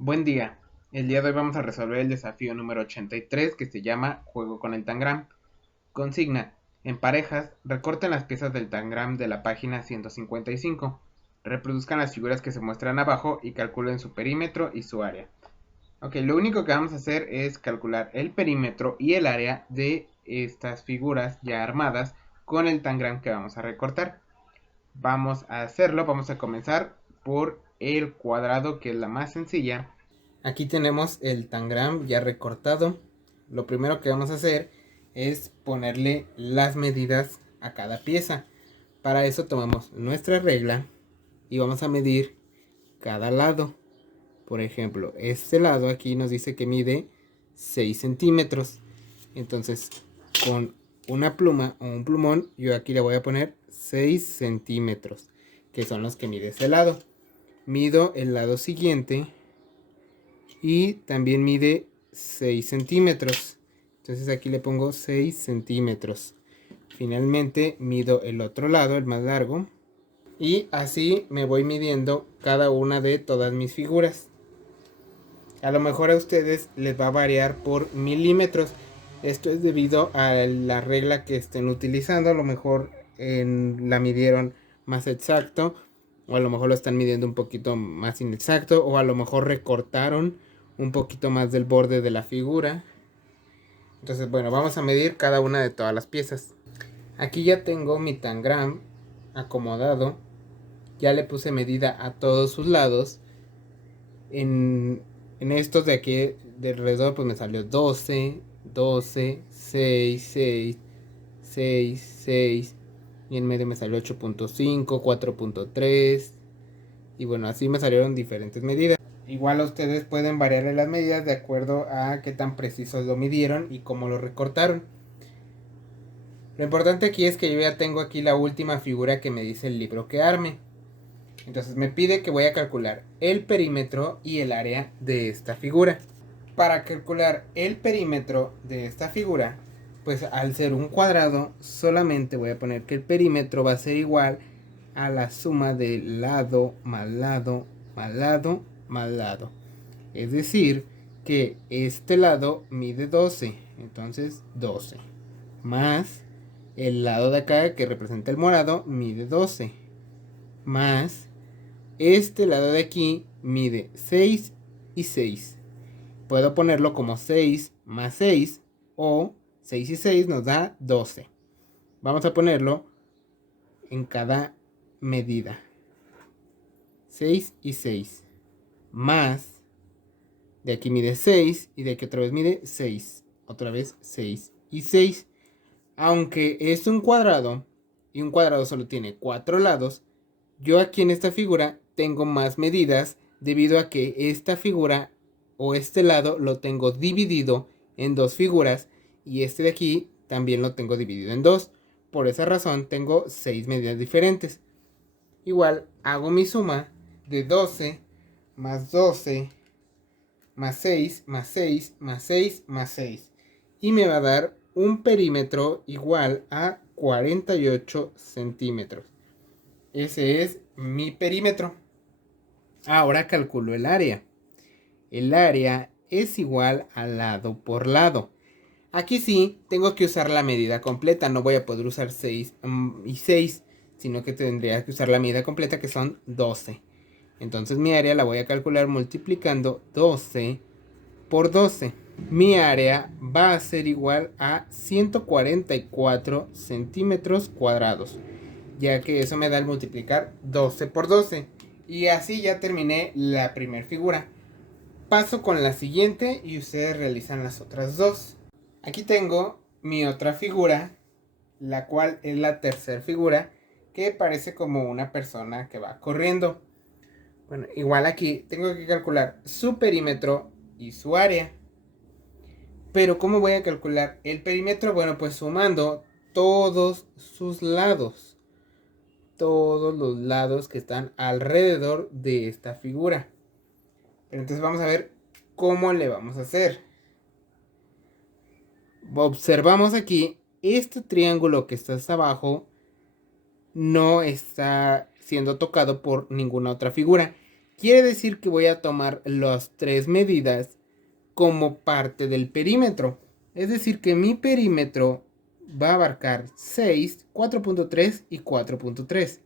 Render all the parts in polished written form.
Buen día. El día de hoy vamos a resolver el desafío número 83 que se llama Juego con el Tangram. Consigna: en parejas, recorten las piezas del Tangram de la página 155. Reproduzcan las figuras que se muestran abajo y calculen su perímetro y su área. Ok, lo único que vamos a hacer es calcular el perímetro y el área de estas figuras ya armadas con el Tangram que vamos a recortar. Vamos a hacerlo, vamos a comenzar por el cuadrado, que es la más sencilla. Aquí tenemos el tangram ya recortado. Lo primero que vamos a hacer es ponerle las medidas a cada pieza. Para eso tomamos nuestra regla y vamos a medir cada lado. Por ejemplo, este lado aquí nos dice que mide 6 centímetros. Entonces, con una pluma o un plumón, yo aquí le voy a poner 6 centímetros, que son los que mide ese lado. Mido el lado siguiente y también mide 6 centímetros. Entonces aquí le pongo 6 centímetros. Finalmente mido el otro lado, el más largo. Y así me voy midiendo cada una de todas mis figuras. A lo mejor a ustedes les va a variar por milímetros. Esto es debido a la regla que estén utilizando. A lo mejor la midieron más exacto, o a lo mejor lo están midiendo un poquito más inexacto, o a lo mejor recortaron un poquito más del borde de la figura. Entonces, bueno, vamos a medir cada una de todas las piezas. Aquí ya tengo mi tangram acomodado. Ya le puse medida a todos sus lados. En estos de aquí de alrededor pues me salió 12, 12, 6, 6, 6, 6. Y en medio me salió 8.5, 4.3. Y bueno, así me salieron diferentes medidas. Igual ustedes pueden variarle las medidas de acuerdo a qué tan precisos lo midieron y cómo lo recortaron. Lo importante aquí es que yo ya tengo aquí la última figura que me dice el libro que arme. Entonces me pide que voy a calcular el perímetro y el área de esta figura. Para calcular el perímetro de esta figura, pues al ser un cuadrado, solamente voy a poner que el perímetro va a ser igual a la suma de lado más lado más lado más lado. Es decir, que este lado mide 12, entonces 12. Más el lado de acá que representa el morado mide 12. Más este lado de aquí mide 6 y 6. Puedo ponerlo como 6 más 6 o 6 y 6 nos da 12. Vamos a ponerlo en cada medida. 6 y 6. Más, de aquí mide 6 y de aquí otra vez mide 6. Otra vez 6 y 6. Aunque es un cuadrado y un cuadrado solo tiene 4 lados, yo aquí en esta figura tengo más medidas debido a que esta figura o este lado lo tengo dividido en dos figuras y este de aquí también lo tengo dividido en dos. Por esa razón tengo 6 medidas diferentes. Igual hago mi suma de 12 más 12 más 6 más 6 más 6 más 6 y me va a dar un perímetro igual a 48 centímetros. Ese es mi perímetro. Ahora calculo el área. El área es igual a lado por lado. Aquí sí tengo que usar la medida completa. No voy a poder usar 6 y 6, sino que tendría que usar la medida completa, que son 12. Entonces mi área la voy a calcular multiplicando 12 por 12. Mi área va a ser igual a 144 centímetros cuadrados, ya que eso me da el multiplicar 12 por 12. Y así ya terminé la primera figura. Paso con la siguiente y ustedes realizan las otras dos. Aquí tengo mi otra figura, la cual es la tercera figura, que parece como una persona que va corriendo. Bueno, igual aquí tengo que calcular su perímetro y su área. Pero ¿cómo voy a calcular el perímetro? Bueno, pues sumando todos sus lados. Todos los lados que están alrededor de esta figura. Pero entonces vamos a ver cómo le vamos a hacer. Observamos aquí, este triángulo que está hasta abajo no está siendo tocado por ninguna otra figura. Quiere decir que voy a tomar las tres medidas como parte del perímetro. Es decir, que mi perímetro va a abarcar 6, 4.3 y 4.3.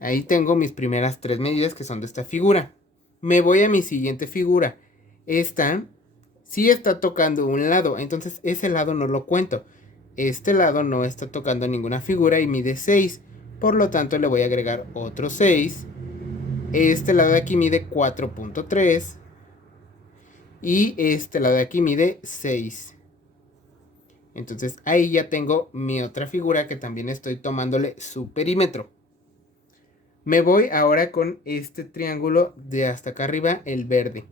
Ahí tengo mis primeras tres medidas que son de esta figura. Me voy a mi siguiente figura. Esta sí está tocando un lado, entonces ese lado no lo cuento. Este lado no está tocando ninguna figura y mide 6. Por lo tanto le voy a agregar otro 6. Este lado de aquí mide 4.3. Y este lado de aquí mide 6. Entonces ahí ya tengo mi otra figura que también estoy tomándole su perímetro. Me voy ahora con este triángulo de hasta acá arriba, el verde.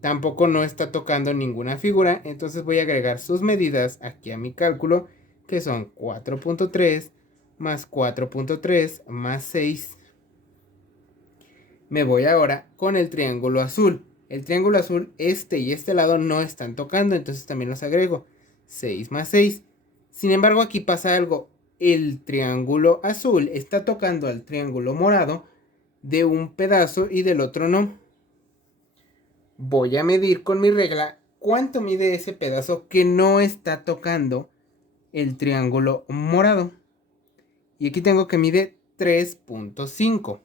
Tampoco no está tocando ninguna figura, entonces voy a agregar sus medidas aquí a mi cálculo, que son 4.3 más 4.3 más 6. Me voy ahora con el triángulo azul. El triángulo azul, este y este lado no están tocando, entonces también los agrego. 6 más 6. Sin embargo, aquí pasa algo. El triángulo azul está tocando al triángulo morado de un pedazo y del otro no. Voy a medir con mi regla cuánto mide ese pedazo que no está tocando el triángulo morado. Y aquí tengo que mide 3.5.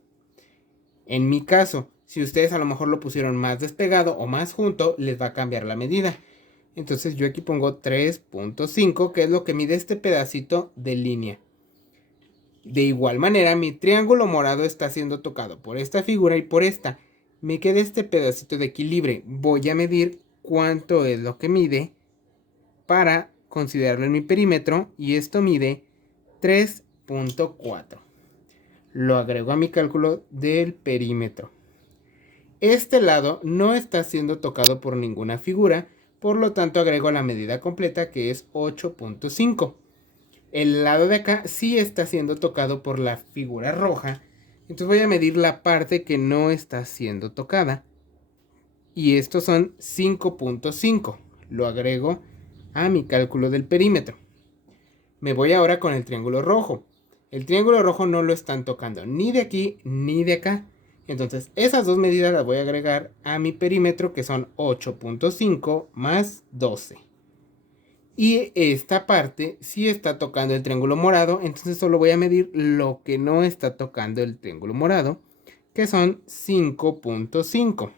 En mi caso, si ustedes a lo mejor lo pusieron más despegado o más junto, les va a cambiar la medida. Entonces yo aquí pongo 3.5, que es lo que mide este pedacito de línea. De igual manera, mi triángulo morado está siendo tocado por esta figura y por esta. Me queda este pedacito de equilibrio. Voy a medir cuánto es lo que mide para considerarlo en mi perímetro. Y esto mide 3.4. Lo agrego a mi cálculo del perímetro. Este lado no está siendo tocado por ninguna figura, por lo tanto agrego la medida completa, que es 8.5. El lado de acá sí está siendo tocado por la figura roja, entonces voy a medir la parte que no está siendo tocada. Y estos son 5.5. Lo agrego a mi cálculo del perímetro. Me voy ahora con el triángulo rojo. El triángulo rojo no lo están tocando ni de aquí ni de acá. Entonces esas dos medidas las voy a agregar a mi perímetro, que son 8.5 más 12. Y esta parte sí está tocando el triángulo morado, entonces solo voy a medir lo que no está tocando el triángulo morado, que son 5.5.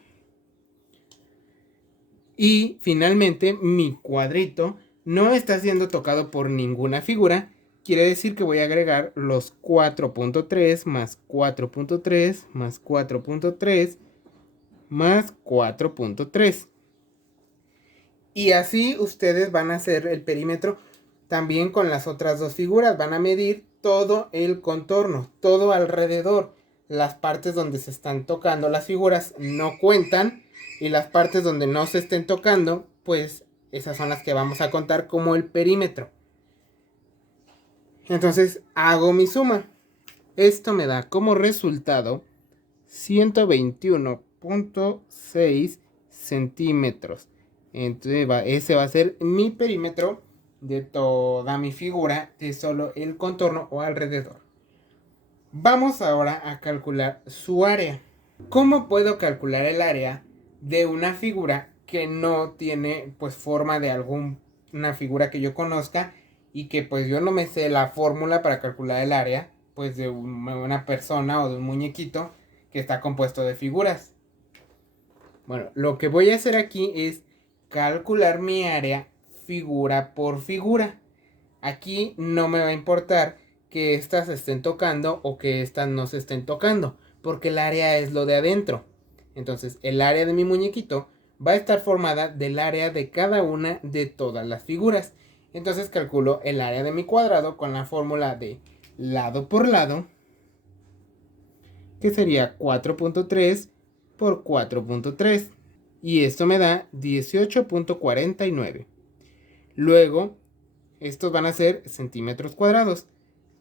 Y finalmente mi cuadrito no está siendo tocado por ninguna figura. Quiere decir que voy a agregar los 4.3 más 4.3 más 4.3 más 4.3. Y así ustedes van a hacer el perímetro también con las otras dos figuras. Van a medir todo el contorno, todo alrededor. Las partes donde se están tocando las figuras no cuentan. Y las partes donde no se estén tocando, pues esas son las que vamos a contar como el perímetro. Entonces hago mi suma. Esto me da como resultado 121.6 centímetros. Entonces ese va a ser mi perímetro de toda mi figura, de solo el contorno o alrededor. Vamos ahora a calcular su área. ¿Cómo puedo calcular el área de una figura que no tiene pues forma de alguna figura que yo conozca y que pues yo no me sé la fórmula para calcular el área pues de una persona o de un muñequito que está compuesto de figuras? Bueno, lo que voy a hacer aquí es calcular mi área figura por figura. Aquí no me va a importar que estas se estén tocando o que estas no se estén tocando, porque el área es lo de adentro. Entonces el área de mi muñequito va a estar formada del área de cada una de todas las figuras. Entonces calculo el área de mi cuadrado con la fórmula de lado por lado, que sería 4.3 por 4.3. Y esto me da 18.49. Luego, estos van a ser centímetros cuadrados.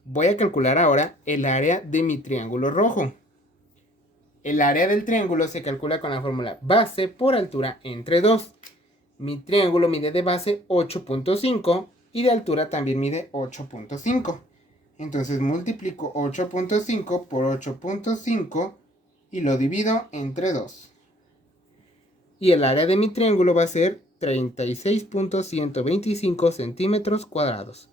Voy a calcular ahora el área de mi triángulo rojo. El área del triángulo se calcula con la fórmula base por altura entre 2. Mi triángulo mide de base 8.5 y de altura también mide 8.5. Entonces multiplico 8.5 por 8.5 y lo divido entre 2. Y el área de mi triángulo va a ser 36.125 centímetros cuadrados.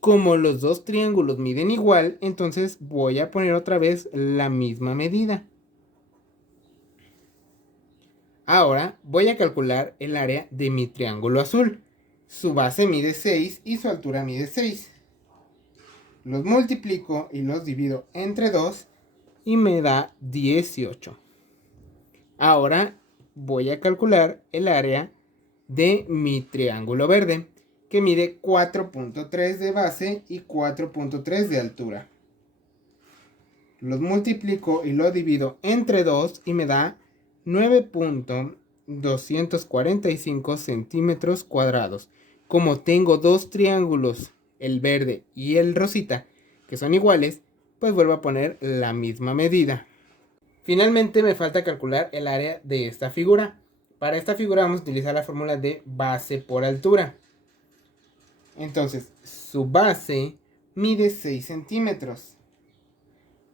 Como los dos triángulos miden igual, entonces voy a poner otra vez la misma medida. Ahora voy a calcular el área de mi triángulo azul. Su base mide 6 y su altura mide 6. Los multiplico y los divido entre 2 y me da 18. Ahora voy a calcular el área de mi triángulo verde, que mide 4.3 de base y 4.3 de altura. Los multiplico y lo divido entre 2 y me da 9.245 centímetros cuadrados. Como tengo dos triángulos, el verde y el rosita, que son iguales, pues vuelvo a poner la misma medida. Finalmente me falta calcular el área de esta figura. Para esta figura vamos a utilizar la fórmula de base por altura. Entonces, su base mide 6 centímetros.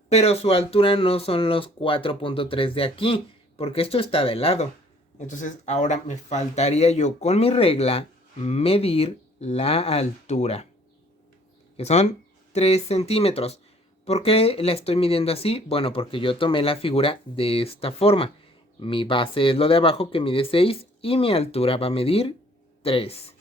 Pero su altura no son los 4.3 de aquí, porque esto está de lado. Entonces, ahora me faltaría yo con mi regla medir la altura, que son 3 centímetros. ¿Por qué la estoy midiendo así? Bueno, porque yo tomé la figura de esta forma. Mi base es lo de abajo, que mide 6, y mi altura va a medir 3.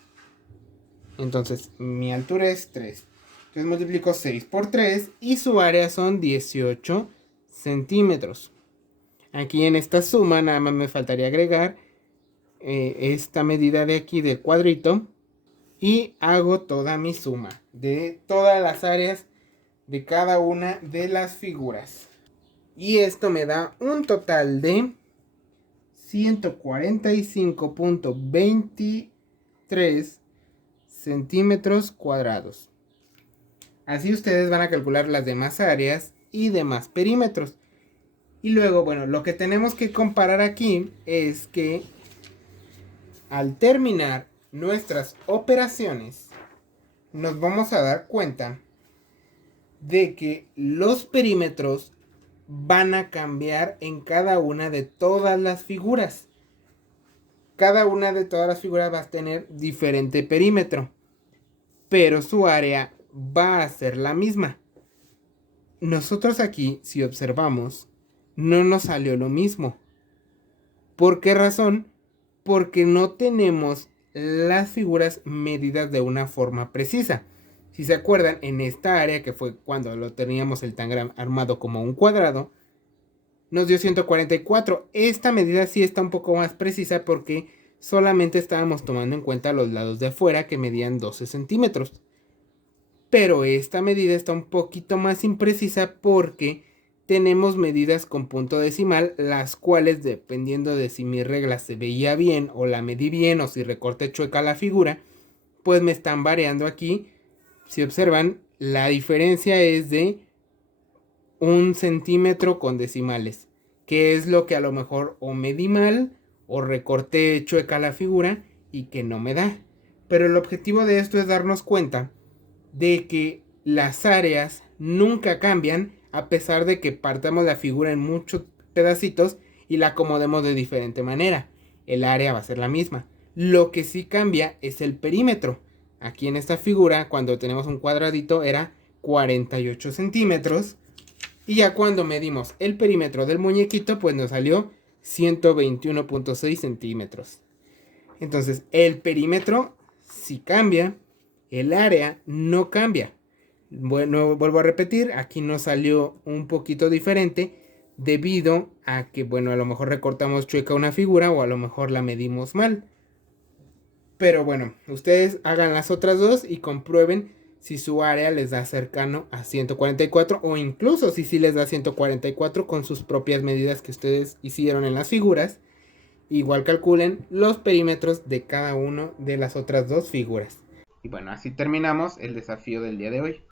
Entonces, mi altura es 3. Entonces multiplico 6 por 3 y su área son 18 centímetros. Aquí en esta suma nada más me faltaría agregar esta medida de aquí del cuadrito. Y hago toda mi suma de todas las áreas de cada una de las figuras. Y esto me da un total de 145.23 centímetros cuadrados. Así ustedes van a calcular las demás áreas y demás perímetros. Y luego, bueno, lo que tenemos que comparar aquí es que al terminar nuestras operaciones, nos vamos a dar cuenta de que los perímetros van a cambiar en cada una de todas las figuras. Cada una de todas las figuras va a tener diferente perímetro, pero su área va a ser la misma. Nosotros aquí, si observamos, no nos salió lo mismo. ¿Por qué razón? Porque no tenemos las figuras medidas de una forma precisa. Si se acuerdan, en esta área, que fue cuando lo teníamos el tangram armado como un cuadrado, nos dio 144. Esta medida sí está un poco más precisa porque solamente estábamos tomando en cuenta los lados de afuera, que medían 12 centímetros. Pero esta medida está un poquito más imprecisa porque tenemos medidas con punto decimal, las cuales, dependiendo de si mi regla se veía bien o la medí bien o si recorté chueca la figura, pues me están variando aquí. Si observan, la diferencia es de 1 centímetro con decimales, que es lo que a lo mejor o medí mal o recorté chueca la figura y que no me da. Pero el objetivo de esto es darnos cuenta de que las áreas nunca cambian, a pesar de que partamos la figura en muchos pedacitos y la acomodemos de diferente manera. El área va a ser la misma. Lo que sí cambia es el perímetro. Aquí en esta figura, cuando tenemos un cuadradito, era 48 centímetros. Y ya cuando medimos el perímetro del muñequito, pues nos salió 121.6 centímetros. Entonces, el perímetro sí cambia, el área no cambia. Bueno, vuelvo a repetir, aquí nos salió un poquito diferente debido a que, bueno, a lo mejor recortamos chueca una figura o a lo mejor la medimos mal. Pero bueno, ustedes hagan las otras dos y comprueben si su área les da cercano a 144 o incluso si sí les da 144 con sus propias medidas que ustedes hicieron en las figuras. Igual calculen los perímetros de cada una de las otras dos figuras. Y bueno, así terminamos el desafío del día de hoy.